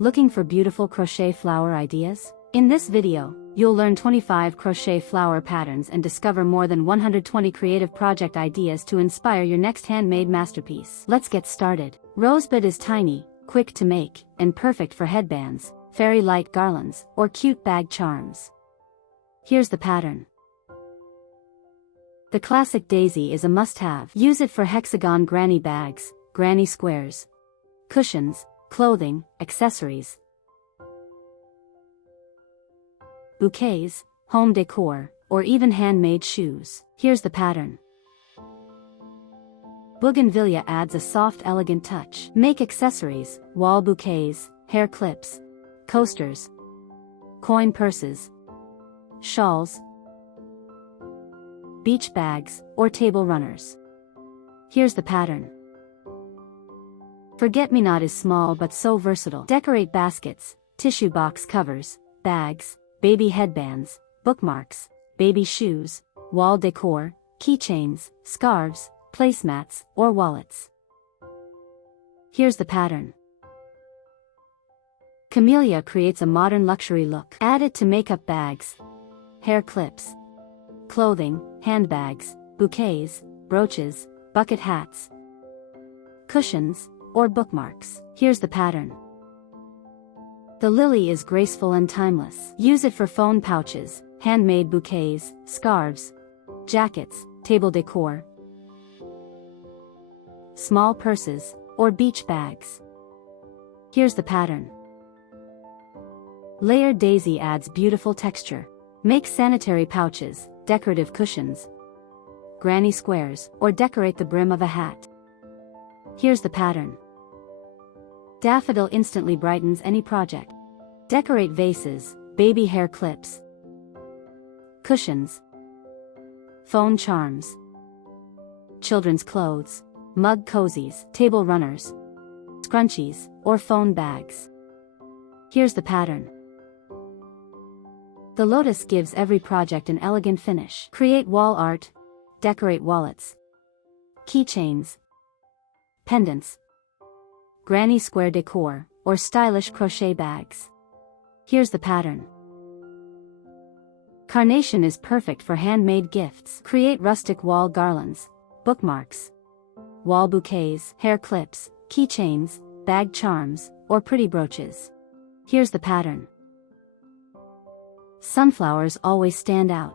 Looking for beautiful crochet flower ideas? In this video, you'll learn 25 crochet flower patterns and discover more than 120 creative project ideas to inspire your next handmade masterpiece. Let's get started. Rosebud is tiny, quick to make, and perfect for headbands, fairy light garlands, or cute bag charms. Here's the pattern. The classic daisy is a must-have. Use it for hexagon granny bags, granny squares, cushions, clothing, accessories, bouquets, home decor, or even handmade shoes. Here's the pattern. Bougainvillea adds a soft, elegant touch. Make accessories, wall bouquets, hair clips, coasters, coin purses, shawls, beach bags, or table runners. Here's the pattern. Forget-me-not is small but so versatile. Decorate baskets, tissue box covers, bags, baby headbands, bookmarks, baby shoes, wall decor, keychains, scarves, placemats, or wallets. Here's the pattern. Camellia creates a modern luxury look. Add it to makeup bags, hair clips, clothing, handbags, bouquets, brooches, bucket hats, cushions, or bookmarks. Here's the pattern. The lily is graceful and timeless. Use it for phone pouches, handmade bouquets, scarves, jackets, table decor, small purses, or beach bags. Here's the pattern. Layered daisy adds beautiful texture. Make sanitary pouches, decorative cushions, granny squares, or decorate the brim of a hat. Here's the pattern. Daffodil instantly brightens any project. Decorate vases, baby hair clips, cushions, phone charms, children's clothes, mug cozies, table runners, scrunchies, or phone bags. Here's the pattern. The lotus gives every project an elegant finish. Create wall art, decorate wallets, keychains, pendants, granny square decor, or stylish crochet bags. Here's the pattern. Carnation is perfect for handmade gifts. Create rustic wall garlands, bookmarks, wall bouquets, hair clips, keychains, bag charms, or pretty brooches. Here's the pattern. Sunflowers always stand out.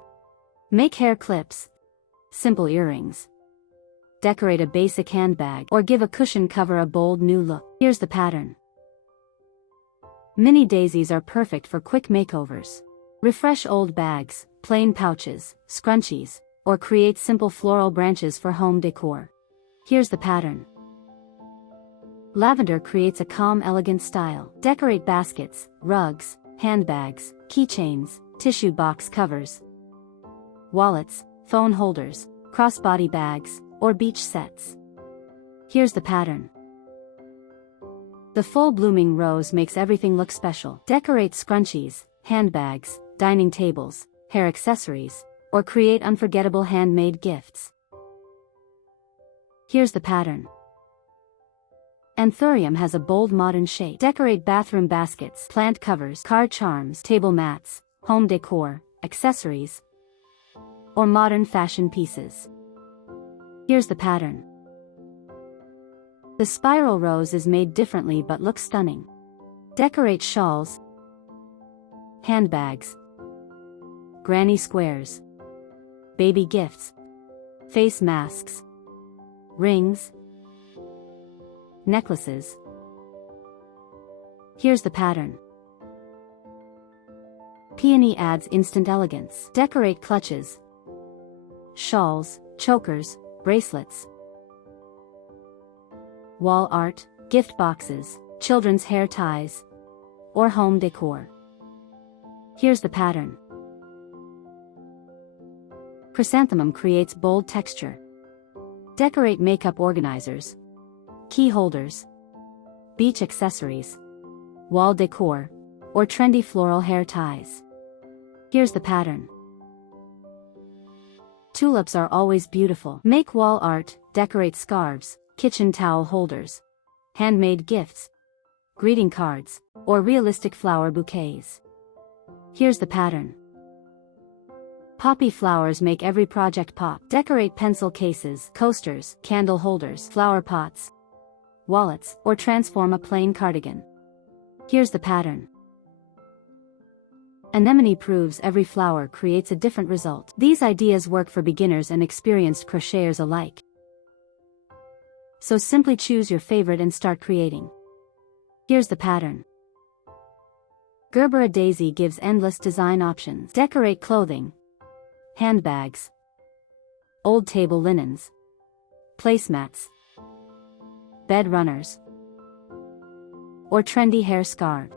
Make hair clips, simple earrings, decorate a basic handbag, or give a cushion cover a bold new look. Here's the pattern. Mini daisies are perfect for quick makeovers. Refresh old bags, plain pouches, scrunchies, or create simple floral branches for home decor. Here's the pattern. Lavender creates a calm, elegant style. Decorate baskets, rugs, handbags, keychains, tissue box covers, wallets, phone holders, crossbody bags, or beach sets. Here's the pattern. The full-blooming rose makes everything look special. Decorate scrunchies, handbags, dining tables, hair accessories, or create unforgettable handmade gifts. Here's the pattern. Anthurium has a bold modern shape. Decorate bathroom baskets, plant covers, card charms, table mats, home decor, accessories, or modern fashion pieces. Here's the pattern. The spiral rose is made differently but looks stunning. Decorate shawls, handbags, granny squares, baby gifts, face masks, rings, necklaces. Here's the pattern. Peony adds instant elegance. Decorate clutches, shawls, chokers, bracelets, wall art, gift boxes, children's hair ties, or home decor. Here's the pattern. Chrysanthemum creates bold texture. Decorate makeup organizers, key holders, beach accessories, wall decor, or trendy floral hair ties. Here's the pattern. Tulips are always beautiful. Make wall art, decorate scarves, kitchen towel holders, handmade gifts, greeting cards, or realistic flower bouquets. Here's the pattern. Poppy flowers make every project pop. Decorate pencil cases, coasters, candle holders, flower pots, wallets, or transform a plain cardigan. Here's the pattern. Anemone proves every flower creates a different result. These ideas work for beginners and experienced crocheters alike. So simply choose your favorite and start creating. Here's the pattern. Gerber, a daisy gives endless design options. Decorate clothing, handbags, old table linens, placemats, bed runners, or trendy hair scarf.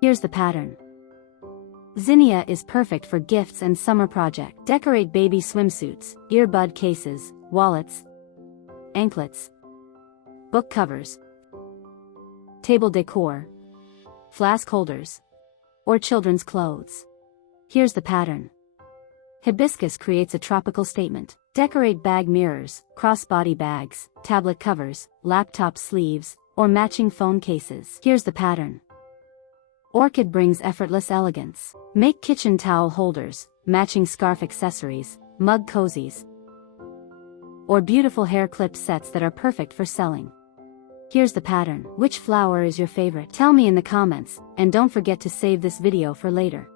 Here's the pattern. Zinnia is perfect for gifts and summer projects. Decorate baby swimsuits, earbud cases, wallets, anklets, book covers, table decor, flask holders, or children's clothes. Here's the pattern. Hibiscus creates a tropical statement. Decorate bag mirrors, crossbody bags, tablet covers, laptop sleeves, or matching phone cases. Here's the pattern. Orchid brings effortless elegance. Make kitchen towel holders, matching scarf accessories, mug cozies, or beautiful hair clip sets that are perfect for selling. Here's the pattern. Which flower is your favorite? Tell me in the comments, and don't forget to save this video for later.